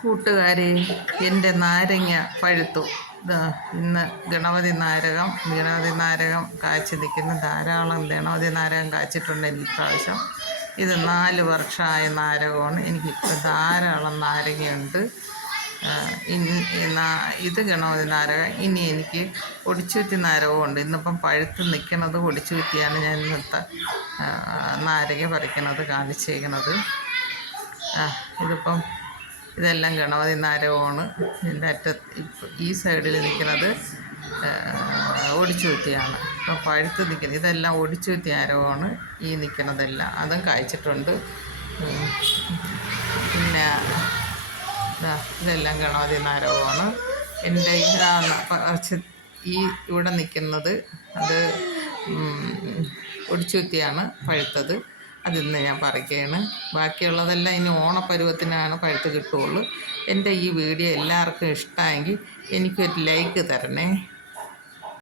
കൂട്ടുകാരെ എന്റെ നാരങ്ങ പഴുത്തു. ഇന്ന് ഗണപതി നാരകം ഗണപതി നാരകം കാച്ചു നിൽക്കുന്ന. ധാരാളം ഗണപതി നാരകം കാച്ചിട്ടുണ്ട് എനിക്ക് പ്രാവശ്യം. ഇത് നാല് വർഷമായ നാരകമാണ്. എനിക്കിപ്പോൾ ധാരാളം നാരങ്ങയുണ്ട്. ഇത് ഗണപതി നാരകം. ഇനി എനിക്ക് ഒടിച്ചൂറ്റി നാരകമുണ്ട് ഇന്നിപ്പം പഴുത്ത് നിൽക്കുന്നത് ഒടിച്ചൂറ്റിയാണ് ഞാൻ ഇന്നത്തെ നാരങ്ങ പറിക്കണത് കാണിച്ചേക്കണത് ഇതിപ്പം ഇതെല്ലാം ഗണപതി നാരകമാണ്. ഇതിന്റെ ഇപ്പ- ഈ സൈഡിൽ നിൽക്കുന്നത് ഒടിച്ചുകുത്തിയാണ് ഇപ്പം പഴുത്ത് നിൽക്കുന്നത് ഇതെല്ലാം ഒടിച്ചുകുത്തിയ നാരകമാണ് ഈ നിൽക്കുന്നതെല്ലാം. അതും കായ്ച്ചിട്ടുണ്ട്. പിന്നെ ഇതെല്ലാം ഗണപതി നാരകമാണ്. എന്റെ ന- ഈ ഇവിടെ നിൽക്കുന്നത്. അത് ഒടിച്ചുകുത്തിയാണ് പഴുത്തത്. അതിന്ന് ഞാൻ പറിക്കുകയാണ് ബാക്കിയുള്ളതെല്ലാം ഇനി ഓണപ്പരുവത്തിനാണ് പഴുത്ത് കിട്ടുകയുള്ളൂ. എന്റെ ഈ വീഡിയോ എല്ലാവർക്കും ഇഷ്ടമായെങ്കിൽ എനിക്കൊരു ലൈക്ക് തരണേ.